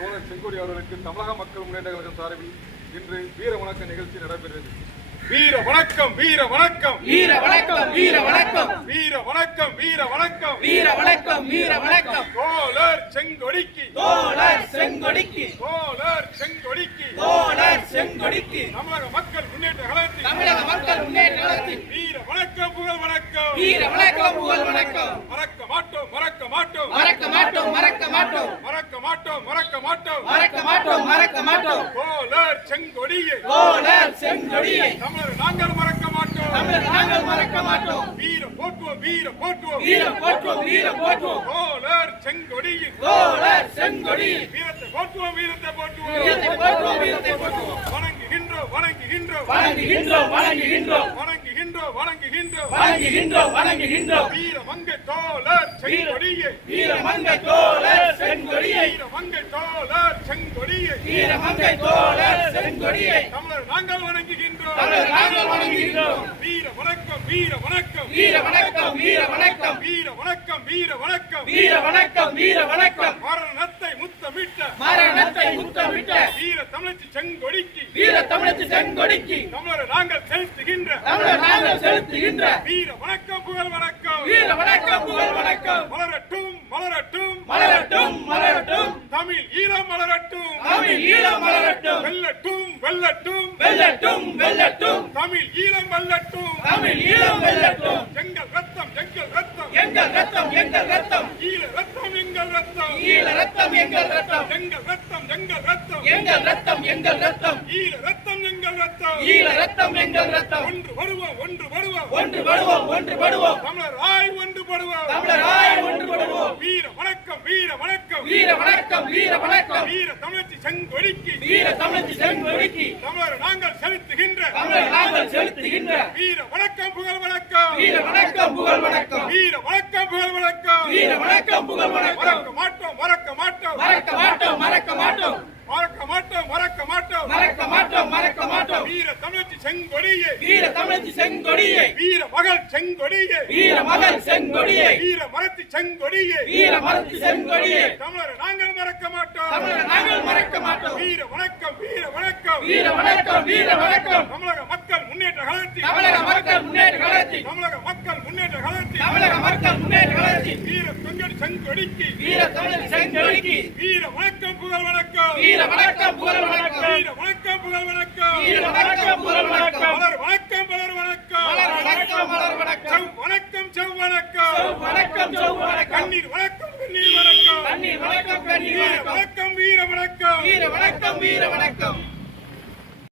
தோழர் செங்கோடி அவர்களுக்கு தமிழக மக்கள் முன்னேற்ற கழகம் சார்பில் இன்று வீர வணக்க நிகழ்ச்சி நடைபெறுகிறது. வீர வணக்கம், வீர வணக்கம், வீர வணக்கம், வீர வணக்கம், வீர வணக்கம், வீர வணக்கம், வீர வணக்கம், வீர வணக்கம். தோழர் செங்கொடிக்கு, தோழர் செங்கொடிக்கு, தோழர் செங்கொடிக்கு, தோழர் செங்கொடிக்கு தமிழக மக்கள் முன்னேற்ற கழகத்தில், தமிழக மக்கள் முன்னேற்ற கழகத்தில் வீர வணக்கம், புகழ் வணக்கம், வீர வணக்கம், புகழ் வணக்கம். மறக்க மாட்டோம், மறக்க மாட்டோம், மறக்க மாட்டோம், மறக்க மாட்டோம், மறக்க மாட்டோம், மறக்க மாட்டோம், மறக்க மாட்டோம், மறக்க மாட்டோம். தோழர் செங்கொடியை, தோழர் செங்கொடியை நாங்கள் மறக்க மாட்டோம், நாங்கள் மறக்க மாட்டோம். வீர போற்றுவோம், வீர போற்றுவோம், வீர போற்றுவோம், வீர போற்றுவோம். தோழர் செங்கொடியில், தோழர் செங்கொடியில் வீரத்தை போற்றுவோம், வீரத்தை போற்றுவோம், வீரத்தை போற்றுவோம், வீரத்தை போற்றுவோம். வணங்குகின்றோம், வணங்குகின்றோம், வணங்குகின்றோம், வணங்குகின்றோம், வணங்குகின்றோம், வணங்குகின்றோம், வணங்குகின்றோம், வணங்குகின்றோம். வீர மங்கை தோழர் செங்கொடியை, வீரமங்கை தோழர் செங்கொடியை, வீர மங்கை தோழர் செங்கொடியை, வீரமங்கை தோழர் செங்கொடியை தமிழர் நாங்கள் வணங்குகின்றோம், தமிழர் நாங்கள் வணங்குகின்றோம். வீர வணக்கம், வீர வணக்கம், வீர வணக்கம், வீர வணக்கம், வீர வணக்கம், வீர வணக்கம், வீர வணக்கம், வீர வணக்கம். மரணத்தை முத்தமிட்ட மரணத்தை முத்தமிட்ட வீர தமிழச்சி செங்கொடிக்கு, வீர தமிழத்து செங்கொடிக்கு தமிழர் நாங்கள் செலுத்துகின்ற தமிழர் நாங்கள் செலுத்துகின்ற வீர வணக்கம், புகழ் வணக்கம், வீர வணக்கம், புகழ் வணக்கம். மலரட்டும், மலரட்டும், மலரட்டும், மலரட்டும், தமிழ் ஈழம் மலரட்டும், தமிழ் ஈழம் மலரட்டும், வெல்லட்டும், வெல்லட்டும், வெல்லட்டும், வெல்லட்டும், தமிழ் ஈழம் வெல்லட்டும், தமிழ் ஈழம் வெல்லட்டும். எங்கள் ரத்தம், எங்கள் ரத்தம், எங்கள் ரத்தம், எங்கள் ரத்தம், ஈழ ரத்தம், எங்கள் ரத்தம், ஈழ ரத்தம், எங்கள் ரத்தம், எங்கள் ரத்தம், எங்கள் ரத்தம், எங்கள் ரத்தம், எங்கள் ரத்தம், ஈழ ரத்தம், எங்கள் ரத்தம், ஈழ ரத்தம், எங்கள் ரத்தம். ஒன்று வருவோம், ஒன்று வருவோம், ஒன்று படுவோம், ஒன்று படுவோம், தமிழராய் ஒன்று படுவோம், தமிழராய் ஒன்று படுவோம். வீர வணக்கம், வீர வணக்கம், வீர வணக்கம், வீர வணக்கம், வீர தமிழச்சி செங்கொடிக்கு, வீர தமிழத்து செங்கொடிக்கு தமிழர் நாங்கள் செலுத்துகின்ற தமிழர் நாங்கள் செலுத்துகின்ற வீர வணக்கம், புகழ் வணக்கம், வீர வணக்கம், புகழ் வணக்கம், வீர வணக்கம், புகழ் வணக்கம், வீர வணக்கம், புகழ் வணக்கம். மறக்க மாட்டோம், மறக்க மாட்டோம், மறக்க மாட்டோம், மறக்க மாட்டோம், மறக்க மாட்டோம், மறக்க மாட்டோம், மறக்க மாட்டோம், மறக்க மாட்டோம். வீர தமிழச்சி செங்கொடியே, வீர தமிழத்து செங்கொடியை, வீர மகள் செங்கொடியே, வீர மகள் செங்கொடியை, வீர மரத்தி செங்கொடியே, வீர மரத்து செங்கொடியை தமிழர் நாங்கள் மறக்க மாட்டோம், தமிழர் நாங்கள் மறக்க மாட்டோம். வீர வணக்கம், வீர வணக்கம், வீர வணக்கம், வீர வணக்கம். தமிழக மக்கள் முன்னேற்ற கழகத்தில், தமிழக மக்கள் முன்னேற்ற கழகத்தில், தமிழக மக்கள் முன்னேற்ற கழகத்தில், தமிழக மக்கள் முன்னேற்ற கழகத்தில் வீர தொங்கடி செங்கொடிக்கு, வீர தமிழத்து செங்கொடிக்கு வீர வணக்கம், புகழ் வணக்கம், வீர வணக்கம், புகழ் வணக்கம், வீர வணக்கம், புகழ் வணக்கம், வீர வணக்கம், புகழ் வணக்கம். மலர் வணக்கம், மலர் வணக்கம், மலர் வணக்கம், மலர் வணக்கம், செவ் வணக்கம், செவ் வணக்கம், செவ் வணக்கம், செவ் வணக்கம், கண்ணீர் வணக்கம், கண்ணீர் வணக்கம், கண்ணீர் வணக்கம், கண்ணீர் வீர வணக்கம், வணக்கம், வீர வணக்கம், வீர வணக்கம், வீர வணக்கம்.